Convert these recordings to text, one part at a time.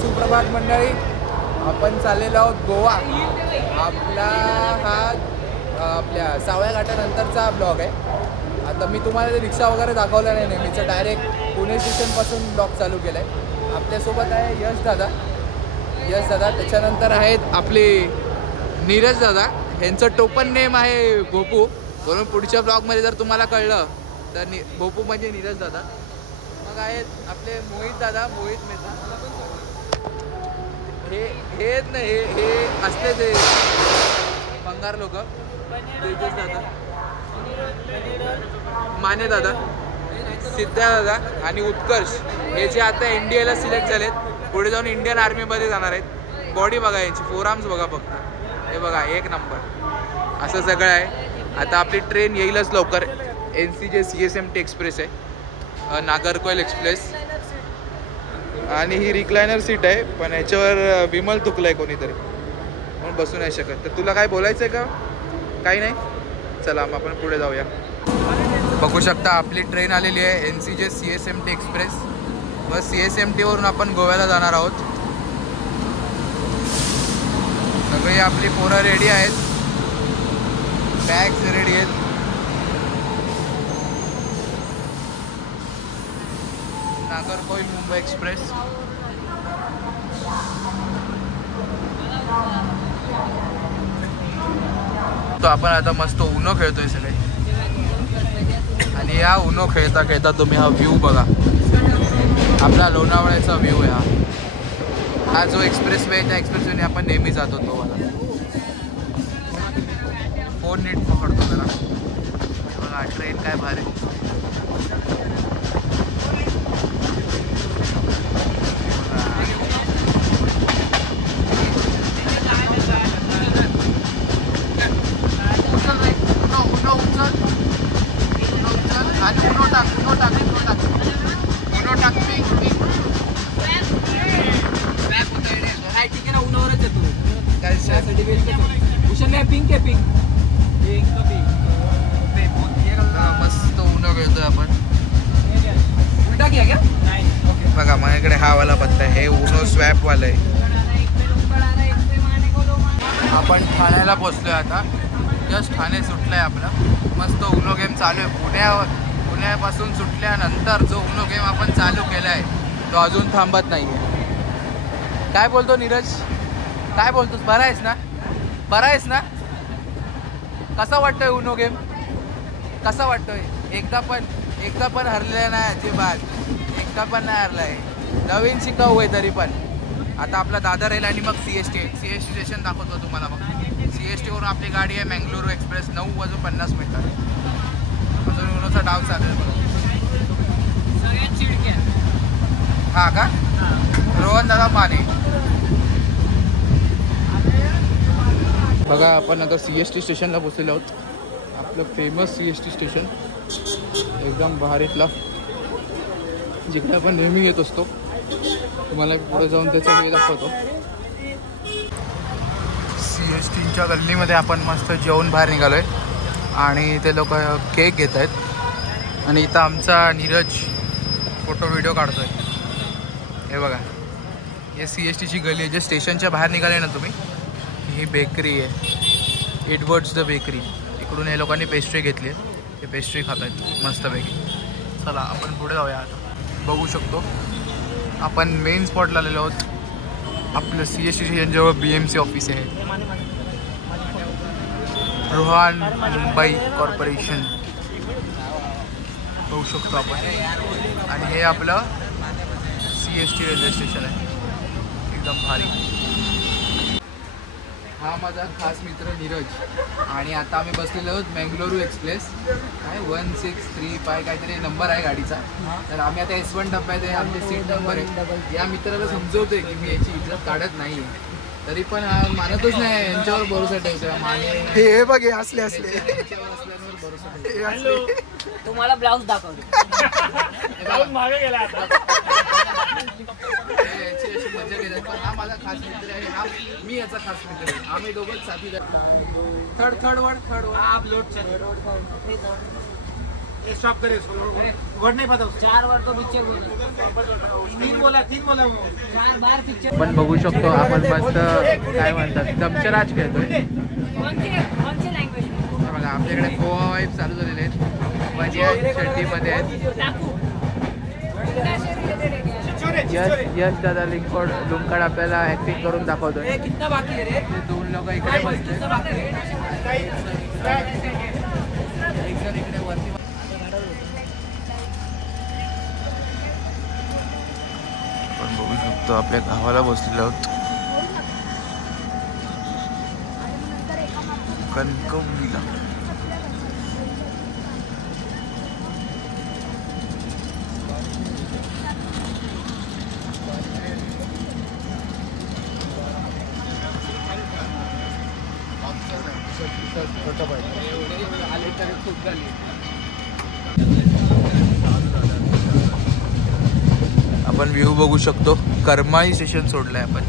सुप्रभात मंडळी, आपण चाललेलो आहोत गोवा. आपला हा आपल्या सावळ्या घाटानंतरचा ब्लॉग आहे. आता मी तुम्हाला ते रिक्षा वगैरे दाखवलं नाही नेहमीचं, डायरेक्ट पुणे स्टेशनपासून ब्लॉग चालू केला आहे. आपल्यासोबत आहे यश दादा, त्याच्यानंतर आहेत आपले नीरज दादा. ह्यांचं टोपन नेम आहे भोपू, म्हणून पुढच्या ब्लॉगमध्ये जर तुम्हाला कळलं तर भोपू म्हणजे नीरज दादा. मग आहेत आपले मोहित दादा, मोहित मेहता. हे नाही, हे असले ते बंगार लोक. तेजस दादा, माने दादा, सिद्धा दादा आणि उत्कर्ष, हे जे आता NDAला सिलेक्ट झालेत, पुढे जाऊन इंडियन आर्मीमध्ये जाणार आहेत. बॉडी बघा यांची, फोरआर्म्स बघा फक्त, हे बघा एक नंबर. असं सगळं आहे. आता आपली ट्रेन येईलच लवकर. NCJ CSMT एक्सप्रेस आहे, नागरकोइल एक्सप्रेस. आणि ही रिक्लायनर सीट आहे, पण ह्याच्यावर विमल तुकलं आहे कोणीतरी, म्हणून बसू नाही शकत. तर तुला काय बोलायचं आहे का? काही नाही, चला मग आपण पुढे जाऊया. बघू शकता आपली ट्रेन आलेली आहे, NCJ CSMT एक्सप्रेस. बस CSMT वरून आपण गोव्याला जाणार आहोत. सगळी आपली पोरं रेडी आहेत, बॅग्स रेडी आहेत. नागरकोइल मुंबई एक्सप्रेस. तो आपण आता मस्त उनो खेळतोय सगळे. आणि या उनो खेळता खेळता तुम्ही हा व्ह्यू बघा, आपला लोणावळ्याचा व्ह्यू आहे हा जो एक्सप्रेस वे आहे, त्या एक्सप्रेस वेने आपण नेहमी जातो. तो वाला फोन नीट पकडतो जरा. बघा ट्रेन काय भारी. पिंक आहे, पिंक मस्त उन्हा खेळतोय आपण. उलटा घ्या क्या बघा, माझ्याकडे हा वाला पत्ता आहे, हे उनो स्वॅप वाला आहे. आपण ठाण्याला पोचलोय आता, जस्ट ठाणे सुटलंय आपलं. मस्त उनो गेम चालू आहे. पुण्यापासून सुटल्यानंतर जो उनो गेम आपण चालू केला आहे तो अजून थांबत नाही आहे. काय बोलतो नीरज, काय बोलतोस? बरा आहेस ना? कसा वाटतोय उनो गेम? कसा वाटतोय? एकदा पण हरलेला नाही अजिबात, एकदा पण नाही हरलाय. नवीन शिकाऊ आहे तरी पण. आता आपला दादा राहील आणि मग CST स्टेशन दाखवतो तुम्हाला. मग CST वरून आपली गाडी आहे मंगळुरू एक्सप्रेस, 9:50 अजून उनोचा डाव चालेल. हा का? रोहन दादा पाणी. बघा आपण आता CST स्टेशनला पोचलेलो आहोत. आपलं फेमस CST स्टेशन, एकदम भारीतला, जिकडे आपण नेहमी येत असतो. तुम्हाला पुढे जाऊन त्याचा वेळ दाखवतो. CSTच्या गल्लीमध्ये आपण मस्त जेवून बाहेर निघालो आहे आणि ते लोक केक घेत आहेत. आणि इथं आमचा नीरज फोटो व्हिडिओ काढतोय. हे बघा, हे CSTची गल्ली आहे. जे स्टेशनच्या बाहेर निघाले ना तुम्ही, ही बेकरी आहे, एडवर्ड्स द बेकरी. इकडून हे लोकांनी पेस्ट्री घेतली आहे, ते पेस्ट्री खात आहेत मस्तपैकी. चला आपण पुढे जाऊया. आता बघू शकतो आपण मेन स्पॉटला आलेलो आहोत. आपलं CST स्टेशनजवळ BMC ऑफिस आहे, रोहन मुंबई कॉर्पोरेशन. बघू शकतो आपण. आणि हे आपलं CST रेल्वे स्टेशन आहे, एकदम भारी. हा माझा खास मित्र नीरज. आणि आता आम्ही बसलेलो आहोत मंगळुरू एक्सप्रेस, काय 1635 काहीतरी नंबर आहे गाडीचा. तर आम्ही आता S1 डब्यात आहे, आमचे सीट नंबर आहे. या मित्राला समजवतोय की मी याची इज्जत काढत नाही, तरी पण हा मानतच नाही. यांच्यावर भरोसा ठेवतोय. हे बघ, हे असले यांच्यावर असल्यावर भरोसा ठेवतोय. तुम्हाला ब्लाऊज दाखवतो. मागे गेला आता. याची अशी मजा घेतात. पण हा माझा खास मित्र आहे, हा मी याचा खास मित्र आहे. आम्ही दोघंच साथीदार. Third one. आप लोड स्टॉप करे इसको वर्ड नहीं पता उसको 4 बार तो पिक्चर बोला 3 बोला वो 4 बार पिक्चर आपण बघू शकतो आपण मस्त काय म्हणतात दमशराज खेळतोय कौन सी लैंग्वेज हे बघा आपल्याकडे गोवा वाईफ चालू झालेले आहेत मजा शर्टीमध्ये आहेत टाकू यश दादा लुंकाड आपल्याला ऍक्टिंग करून दाखवतोय कितना बाकी है रे ते दोन लोक इकडे बसले आपण बघू शकतो आपल्या गावाला बसलेलो आहोत कणकवलीला आपण व्ह्यू बघू शकतो करमाळी स्टेशन सोडलंय आपण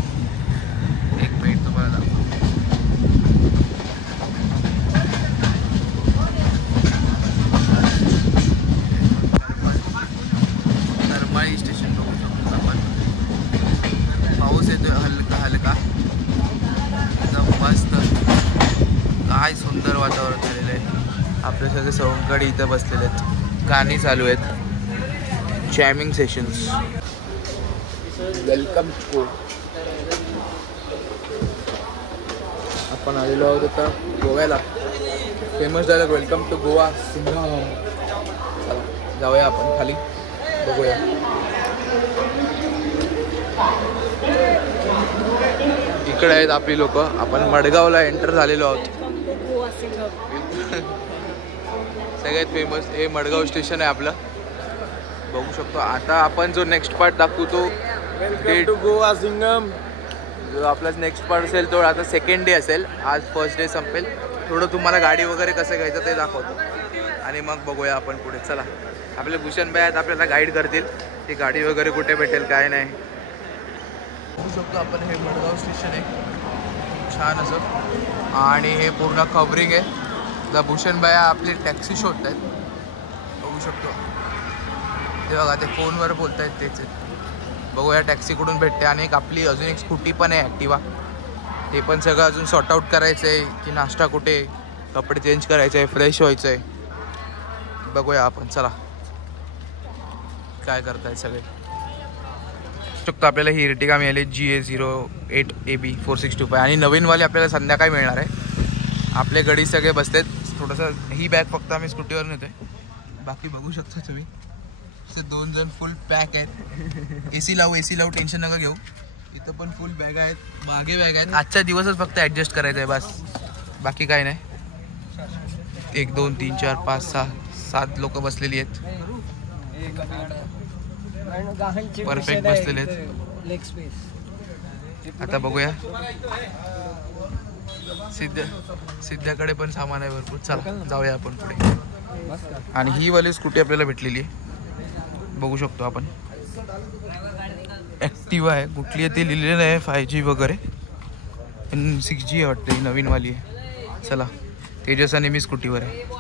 एक मिनिट तुम्हाला दाखवतो. करमाळी स्टेशन बघू शकतो आपण पाऊस येतोय हलका हलका एकदम मस्त काय सुंदर वातावरण झालेलं आहे आपले सगळे सवंगडी इथं बसलेले आहेत गाणी चालू आहेत जॅमिंग सेशन्स वेलकम टू आपण आलेलो आहोत आता गोव्याला फेमस झालं वेलकम टू गोवा सिंघम चला जाऊया आपण खाली बघूया इकडे आहेत आपली लोक आपण मडगावला एंटर झालेलो आहोत सगळ्यात फेमस हे मडगाव स्टेशन आहे आपलं बघू शकतो आता आपण जो नेक्स्ट पार्ट दाखवू तो गोवा सिंगम जो आपला नेक्स्ट पार्ट असेल तो आता सेकंड डे असेल आज फर्स्ट डे संपेल थोडं तुम्हाला गाडी वगैरे कसं घ्यायचं ते दाखवतो आणि मग बघूया आपण पुढे चला आपले भूषण भाई आहेत आपल्याला गाईड करतील ती गाडी वगैरे कुठे भेटेल काय नाही बघू शकतो आपण हे मडगाव स्टेशन आहे छान असं आणि हे पूर्ण कव्हरिंग आहे आता भूषण भाई आपली टॅक्सी शोधत आहेत बघू शकतो ते बघा ते फोनवर बोलत आहेत तेच बघूया टॅक्सी कुठून भेटते आणि एक आपली अजून एक स्कूटी पण आहे ॲक्टिवा ते पण सगळं अजून सॉर्ट आउट करायचं आहे की नाश्ता कुठे कपडे चेंज करायचे आहे फ्रेश व्हायचं आहे बघूया आपण चला काय करताय सगळे शकतो आपल्याला ही इर्टिगा मिळाली GA08AB 4625 आणि नवीनवाली आपल्याला संध्याकाळी मिळणार आहे आपले गडी सगळे बसतात थोडंसं ही बॅग फक्त आम्ही स्कूटीवर नेतोय बाकी बघू शकता तुम्ही ते 2 जण फुल पॅक आहेत एसी लावू टेन्शन नका घेऊ इथं पण फुल बॅग आहेत मागे बॅग आहेत आजचा दिवसच फक्त ॲडजस्ट करायचं आहे बस बाकी काय नाही 1 2 3 4 5 6 7 लोक बसलेली आहेत परफेक्ट बसलेले आहेत आता बघूया सिद्ध्याकडे पण सामान आहे भरपूर चला जाऊया आपण पुढे आणि ही वाली स्कूटी आपल्याला भेटलेली आहे बघू शकतो आपण ॲक्टिवा आहे कुठली आहे ते लिहिलेलं आहे 5G वगैरे 6G आहे वाटते नवीनवाली आहे चला तेजस आणि मी स्कूटीवर आहे